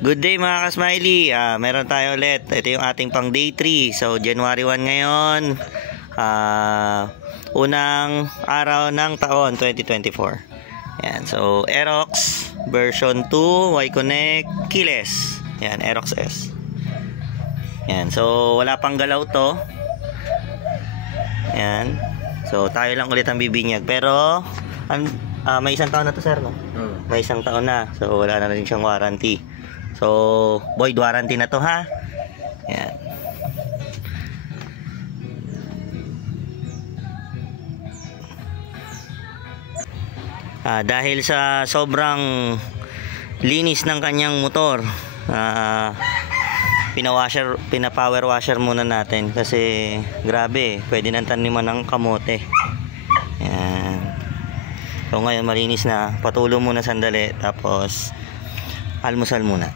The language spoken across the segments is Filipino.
Good day mga ka-smiley. Meron tayo ulit. Ito yung ating pang day 3. So January 1 ngayon. Unang araw ng taon 2024. Yan. So Aerox version 2, Y-Connect keyless. Yan, Aerox S. Yan. So wala pang galaw to. Yan. So tayo lang ulit ang bibinyag. Pero may isang taon na to, sir, no? May isang taon na. So wala na rin siyang warranty. So, void warranty na to, ha? Yan. Dahil sa sobrang linis ng kanyang motor, pina-power washer muna natin kasi grabe, pwede nang taniman ng kamote. Yan. So ngayon malinis na. Patulo muna sandali, tapos almusal muna.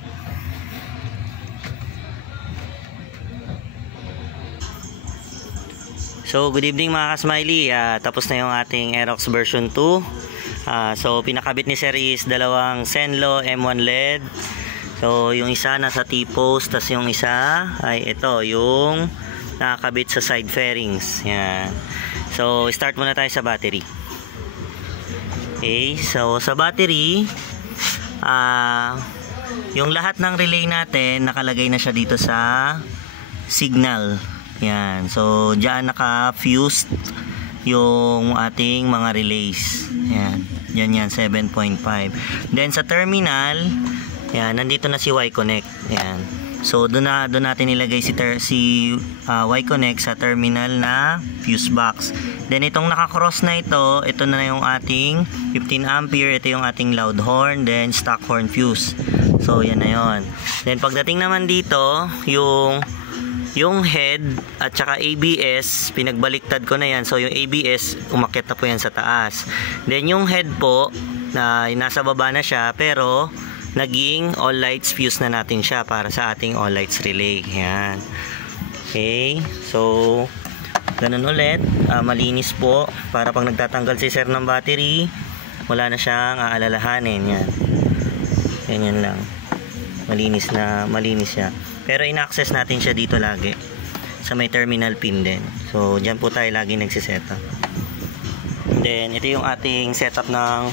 So good evening mga ka-smiley. Tapos na yung ating Aerox version 2. So pinakabit ni Sir is dalawang Zenlo M1 LED. So yung isa nasa T-post, tas yung isa ay ito, yung nakakabit sa side fairings. Yan. So start muna tayo sa battery. Okay, so sa battery, yung lahat ng relay natin nakalagay na siya dito sa signal. Yan. So diyan naka-fused yung ating mga relays. Yan. Yan 7.5. Then sa terminal, yan, nandito na si Y-Connect. Yan. So doon natin ilagay si Y-Connect sa terminal na fuse box. Then itong naka-cross na ito na yung ating 15 ampere, ito yung ating loud horn, then stock horn fuse. So yan na yon. Then pagdating naman dito, yung head at saka ABS, pinagbaliktad ko na yan. So yung ABS, umakyat na po yan sa taas. Then yung head po, nasa baba na siya, pero naging all lights fuse na natin siya para sa ating all lights relay. Yan. Okay. So ganun ulit. Malinis po, para pag nagtatanggal si sir ng battery, wala na siyang aalalahanin. Yan. Ganyan lang. Malinis siya. Pero ina-access natin siya dito lagi sa may terminal pin din. So dyan po tayo lagi nagsisetup. Then ito yung ating setup ng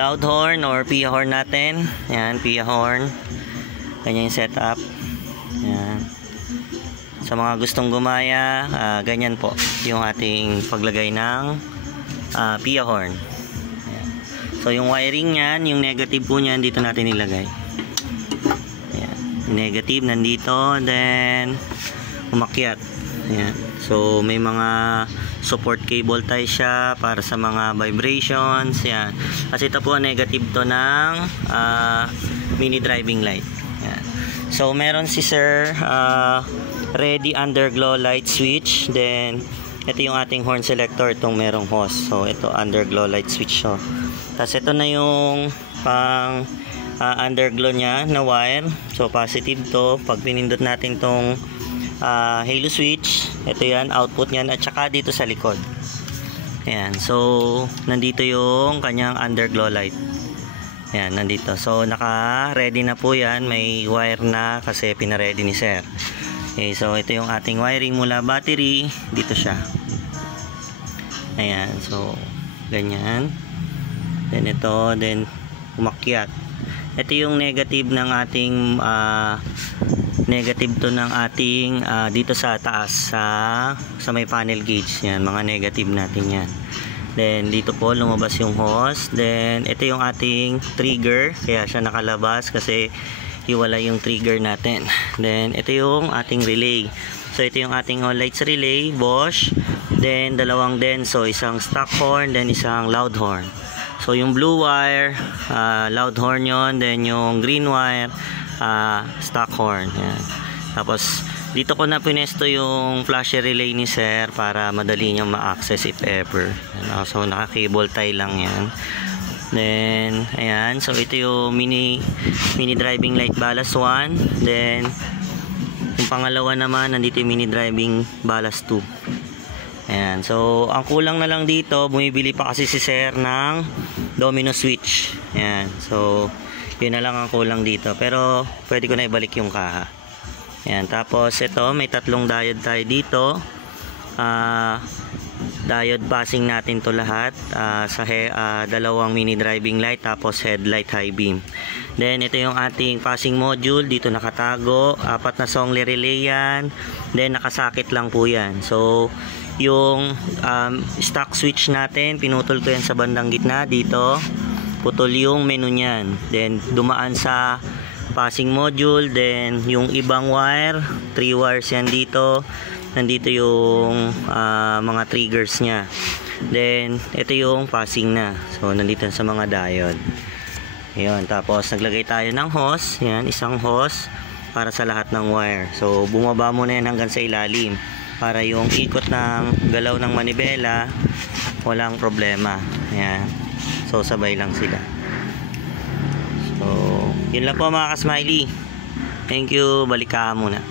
loud horn or PIA horn natin. Yan, PIA horn. Ganyan yung setup. Yan. Sa mga gustong gumaya, ganyan po yung ating paglagay ng PIA horn. Yan. So yung wiring niyan, yung negative po niyan, dito natin ilagay. Negative nandito, then umakyat. Ayan. So may mga support cable tayo siya para sa mga vibrations. Ayan. Kasi ito po negative to ng mini driving light. Ayan. So meron si sir ready underglow light switch. Then ito yung ating horn selector, itong merong hose. So ito underglow light switch. So tapos ito na yung pang underglow nya na wire. So positive to. Pag pinindot natin tong halo switch, ito yan, output nyan, at saka dito sa likod. Ayan. So nandito yung kanyang underglow light. Ayan, nandito. So naka ready na po yan. May wire na kasi pina-ready ni sir. Okay, so ito yung ating wiring mula battery. Dito siya. Ayan. So ganyan. Then ito, then umakyat. Ito yung negative ng ating negative to ng ating dito sa taas sa may panel gauge. Yan, mga negative natin yan. Then dito po lumabas yung hose. Then ito yung ating trigger, kaya siya nakalabas kasi hiwala yung trigger natin. Then ito yung ating relay. So ito yung ating all lights relay, Bosch. Then dalawang Denso, isang stock horn, then isang loud horn. So yung blue wire, loud horn yon, then yung green wire, stock horn. Yan. Tapos dito ko na pinesto yung flasher relay ni sir para madali niyang ma-access if ever. So naka-cable tie lang yan. Then ayan, so ito yung mini driving light ballast 1. Then yung pangalawa naman, nandito yung mini driving ballast 2. Ayan, so ang kulang na lang dito, bumibili pa kasi si sir ng domino switch. Ayan, so Yun na lang ang kulang dito. Pero pwede ko na ibalik yung kaha. Yan. Tapos ito, may tatlong diode tayo dito. Diode passing natin to lahat. Dalawang mini driving light. Tapos headlight high beam. Then ito yung ating passing module. Dito nakatago. 4 na Songli relay yan. Then nakasakit lang po yan. So yung stock switch natin, pinutol ko yan sa bandang gitna dito. Putol yung menu niyan. Then dumaan sa passing module. Then yung ibang wire, 3 wires yan dito. Nandito yung mga triggers niya. Then ito yung passing na. So nandito sa mga diode. Ayun, tapos naglagay tayo ng hose. Yan, isang hose para sa lahat ng wire. So bumaba muna yan hanggang sa ilalim para yung ikot ng galaw ng manibela walang problema. Ayan. So sabay lang sila. So yun lang po mga ka-smiley. Thank you. Balik ka muna.